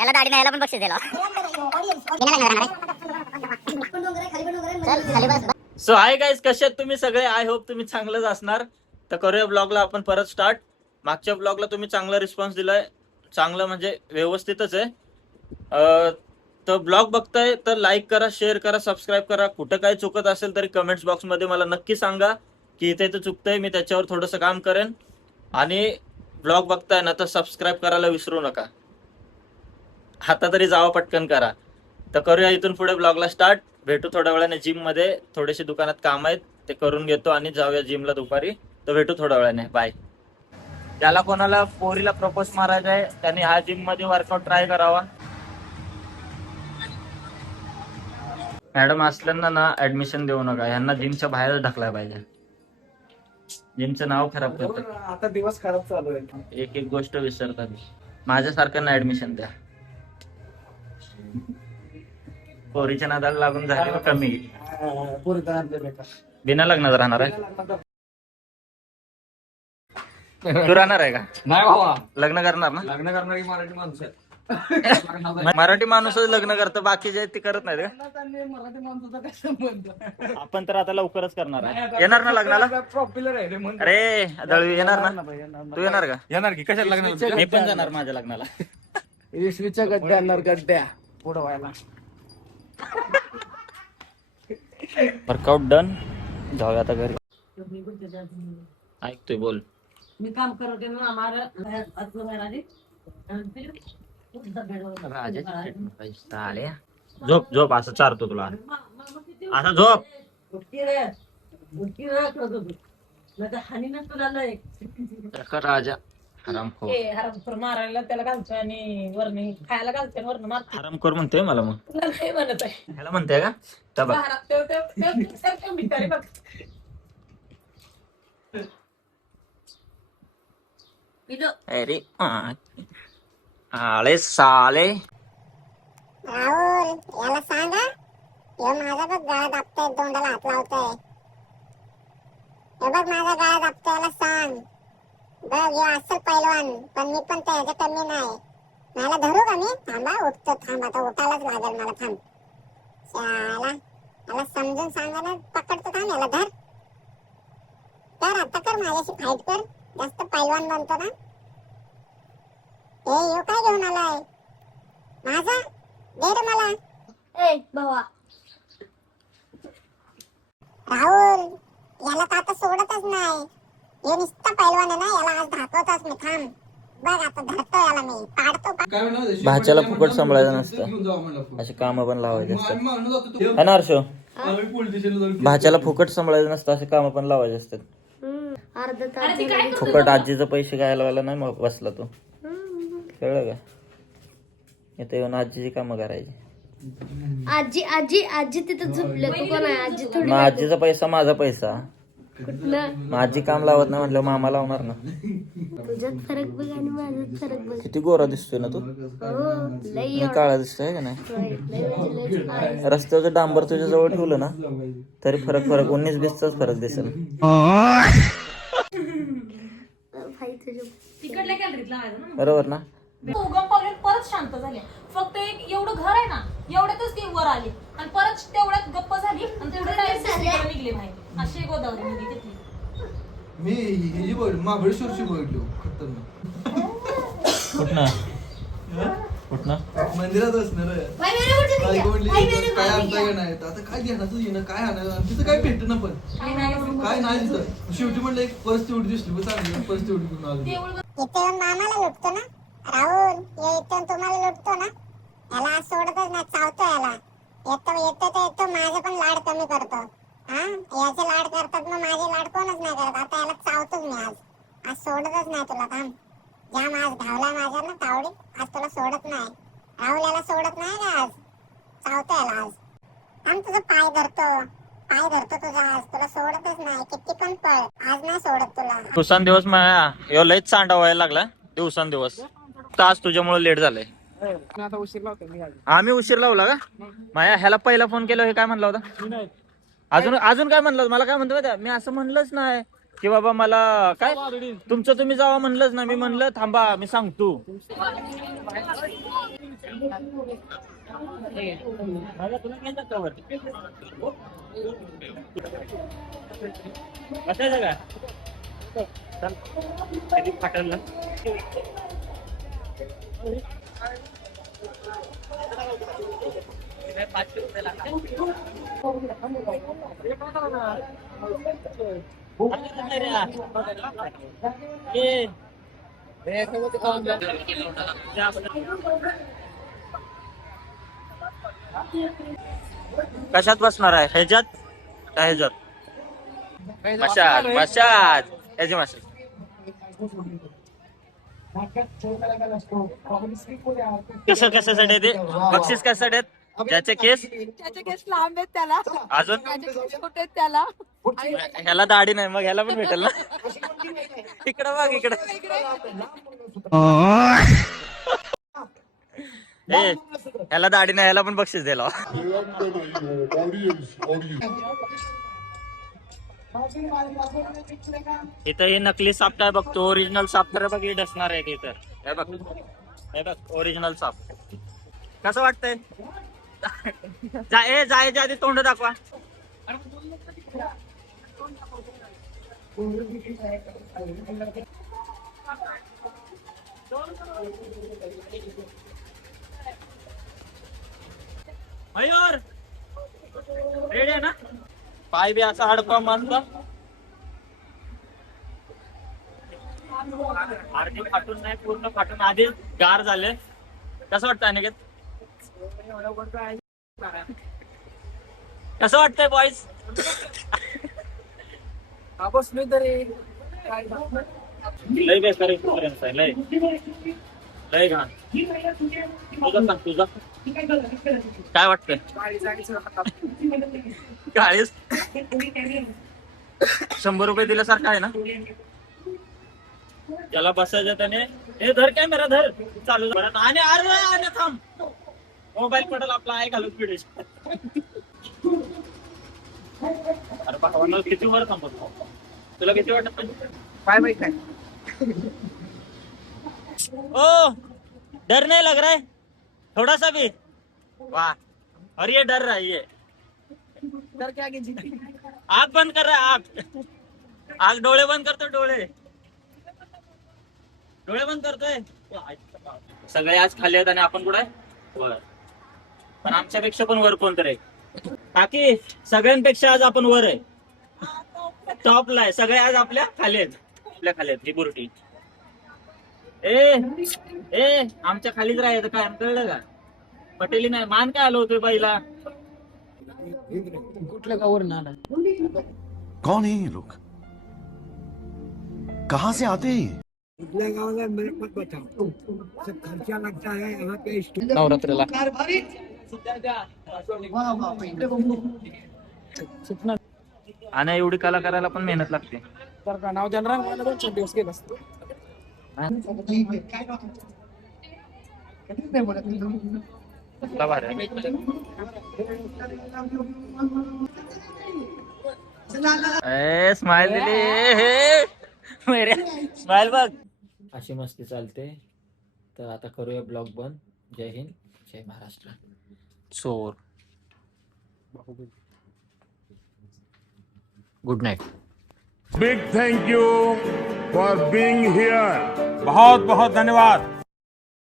याला दाढी नाही, याला पण बक्षीस दिला. सो हाय गाईज, कसे आहेत तुम्ही सगळे? आय होप तुम्ही चांगलंच असणार. तर करूया ब्लॉगला आपण परत स्टार्ट. मागच्या ब्लॉगला तुम्ही चांगला रिस्पॉन्स दिलाय, चांगलं म्हणजे व्यवस्थितच आहे. तर ब्लॉग बघताय तर लाईक करा, शेअर करा, सबस्क्राईब करा. कुठं काय चुकत असेल तरी कमेंट्स बॉक्स मध्ये मला नक्की सांगा की इथे इथे चुकतंय, मी त्याच्यावर थोडंसं काम करेन. आणि ब्लॉग बघताय ना तर सबस्क्राईब करायला विसरू नका. आता तरी जावा, पटकन करा. तर करूया इथून पुढे ब्लॉगला स्टार्ट. भेटू थोड्या वेळाने जिम मध्ये, थोडेसे दुकानात काम आहेत ते करून घेतो आणि जाऊया जिमला दुपारी. तर भेटू थोड्या वेळाने, बाय. ज्याला कोणाला पोरीला प्रपोज मारायचा आहे त्यांनी हा जिम मध्ये वर्कआउट ट्राय करावा. मॅडम असल्यांना ना ऍडमिशन देऊ नका, यांना जिमच्या बाहेर ढकलाय पाहिजे. जिमचं नाव खराब करतात. आता दिवस खराब चालू आहे. एक एक गोष्ट विसरतात. माझ्यासारख्यांना ऍडमिशन द्या. पोरीच्या नादाला लागून झाले कमी. बिना लग्नात राहणार आहे. तू राहणार आहे का? नाही बाबा, लग्न करणार ना? लग्न करणारी मराठी माणसं आहेत. मराठी माणूसच लग्न करतं, बाकीचे आहेत ते करत नाहीत का? मराठी माणसाचा काय संबंध? आपण तर आता लवकरच करणार आहे. येणार ना लग्नाला? पॉप्युलर आहे रे म्हणून. अरे दळवी येणार ना? तू येणार का? येणार की कशाला लग्न? मी पण जाणार माझ्या लग्नाला. इसवीच्या गड्ड्या आणणार, गड्ड्या पुढं व्हायला. वर्कआउट डन, जाऊया आता घरी. ऐकतोय, बोल. मी काम करते ना आम्हाला झोप झोप, असं चारतो तुला, असं झोप. हानी ना तुला लय राजा हरामखोर. मारायला त्याला घालतोय आणि वरण खायला घालतोय, वरण मारतो. हरामखोर म्हणते मला, मग तुला नाही म्हणत आहे. ह्याला म्हणते का? तर बघ. भिकारी बघ. अरे आले साले. राहुल, याला सांगा, हे माझा बघ गळा दाबतोय, तोंडाला हात लावतोय. हे बघ माझा गळा दाबतोय, याला सांग. बघ हे असेल पैलवान, पण मी पण त्याच्या कमी नाही. मला धरू का मी? थांबा, उठतो, थांब, आता उठायलाच लागेल मला, थांब. याला समजून सांगा ना, पकडतो, थांब, याला धर. कर, आता कर, माझ्याशी फाईट कर. जास्त पैलवान बनतो ना. हे काय घेऊन आलाय? माझा दे रे मला. ए भावा, राहुल, याला तर आता सोडतच नाही. हे नुसतं पैलवान आहे ना, याला आज दाखवतच मी, थांब. बघ आता धरतो याला मी, पाडतो. भाच्याला फुकट सांभाळायचं नसतं, असे काम पण लावायचे असतात. है ना हर्षो? भाच्याला फुकट सांभाळायचं नसतं, असे काम पण लावायचे असतात. अर्धा तास फुकट आजीचं पैसे घ्यायला व्हायला नाही मग बसला तू, कळलं का? इथे येऊन आजीची कामं करायची. आजी आजी आजी तिथं झोपले, तू कोण आहे? आजी थोडी मग आजीचा पैसा माझा पैसा. कुठलं? मग आजी काम लावत नाही म्हणलं मामा लावणार ना. तुझ्यात फरक बघ आणि माझ्यात फरक बघ. किती गोरा दिसतोय ना तू. हो, लई मी काळा दिसतोय का नाही? लई म्हणजे लई काळा. रस्त्याचं डांबर तुझ्या जवळ ठेवलं ना तरी फरक 19-20चाच फरक दिसेल. भाई तुझ्या तिकडल्या कॅलरीत लावायचं ना. बरोबर ना? उगम पावले परत शांत झाले. फक्त एक एवढं घर आहे ना, एवढ्यातच ती वर आली आणि परत तेवढ्यात गप्प झाली आणि तेवढ्या टाइम निघले नाही. अशी गोदावरी नदी तिथली. मी ही बोल महाबळेश्वरची बोललो खतरनाक. कुठनं मंदिरात असणार आहे. काय म्हणली काय आणता का नाही, आता काय घेणार येणं, काय आणणार तिथं काय भेटत ना, पण काय नाही तिथं. शेवटी म्हणलं एक पर्स तेवढी दिसली, पण चांगली पर्स तेवढी घेऊन आलो. इथे येऊन मामाला लुटतो ना राहुल, हे इथे येऊन तुम्हाला लुटतो ना. याला आज सोडतच नाही, चावतो याला. येतो माझे पण लाड कमी करतो. हा, याचे लाड करतात मग माझे लाड कोणच नाही करत. आता याला चावतोच मी आज सोडतच नाही तुला, थांब. जाम आज धावला माझ्या ना तावडी, आज तुला सोडत नाही. राहुल याला सोडत नाही का आज, चावतो याला आज. थांब, तुझं पाय धरतो तुझा आज, तुला सोडतच नाही. किती पण पळ, आज नाही सोडत तुला. दिवसांदिवस माझ्या लयच चांडा व्हायला लागला दिवसांदिवस. तास तुझ्यामुळे लेट झालंय. आता उशीर लावतो मी. आम्ही उशीर लावला का? माया ह्याला पहिला फोन केला, हे काय म्हणला होता? अजून काय म्हणलं? मला काय म्हणतो माहिती आहे? मी असं म्हणलंच नाही, की बाबा मला काय तुमचं तुम्ही जावा म्हणलंच ना, मी म्हणलं थांबा मी सांगतो. बसायचं का? चल. कधी फाटल कशात बसणार आहे? ह्याच्यात का ह्याच्यात? मशाद मशाद ह्याची मशाद. कसं कशासाठी ते बक्षीस कशासाठी आहेत? ज्याचे केस लांब आहेत त्याला, अजून छोटे आहेत त्याला. ह्याला दाढी नाही, मग ह्याला पण भेटेल ना. इकडं बघ इकडं. ए ह्याला दाढी नाही, ह्याला पण बक्षीस दिला. इथं हे नकली साप काय बघतो, ओरिजिनल साप तर बघ असणार आहे इथं. हे बघ हे बघ ओरिजिनल साप. कसं वाटतंय? जायच्या आधी तोंड दाखवा. मयूर रेडी आहे ना? पाय बी असा हडपंप असतो. अर्धी फाटून नाही, पूर्ण फाटून आधी गार झाले. कसं वाटतं अनिकेत? कसं वाटतंय बॉईज? लय बेकार एक्सपिरियन्स आहे. लय लय घाण. तुझं सांग तुझं काय वाटतंय? काळीस 100 रुपये दिल्यासारखं आहे ना. त्याला बसायचं त्याने. हे धर कॅमेरा धर. चालू परत आणि अरे थांब, मोबाईल पडेल आपला. आहे घालून व्हिडिओ. अरे भावानं किती वर थांबतो. तुला किती वाटत? काय माहित काय ओ डर नहीं लग रहा है थोड़ा सा भी? वाह. और ये डर रहा है ये. तर क्या घ्यायची? आग बंद कर रहा है. आग डोळे बंद करतो. डोळे बंद करतोय. सगळे आज खाली आहेत आणि आपण कुठे वर. पण आमच्यापेक्षा पण वर कोणतरी आहे. काकी सगळ्यांपेक्षा आज आपण वर आहे. टॉपला आहे. सगळे आज आपल्या खाली आहेत. आपल्या खाली आहेत ही बुरटी. ए आमच्या खालीच राहायचं काय कळलं का? पटेली नाही मान काय आलो होतोय बाईला. कुठल्या गावावरून आला? कौन है ये लोग? कहां से आते हैं? कुठल्या गावाला मेरे मत बताओ. सब खर्चा लगता है यहाँ पे. नवरात्रीला आणि एवढी कला करायला पण मेहनत लागते. तर का नाव देणार मला 2 दिवस गेला असतो. स्माइल दिली. स्माइल बघ. अशी मस्ती चालते. तर आता करूया ब्लॉग बंद. जय हिंद जय महाराष्ट्र. चोर good night. Big thank you for being here. बहुत बहुत धन्यवाद.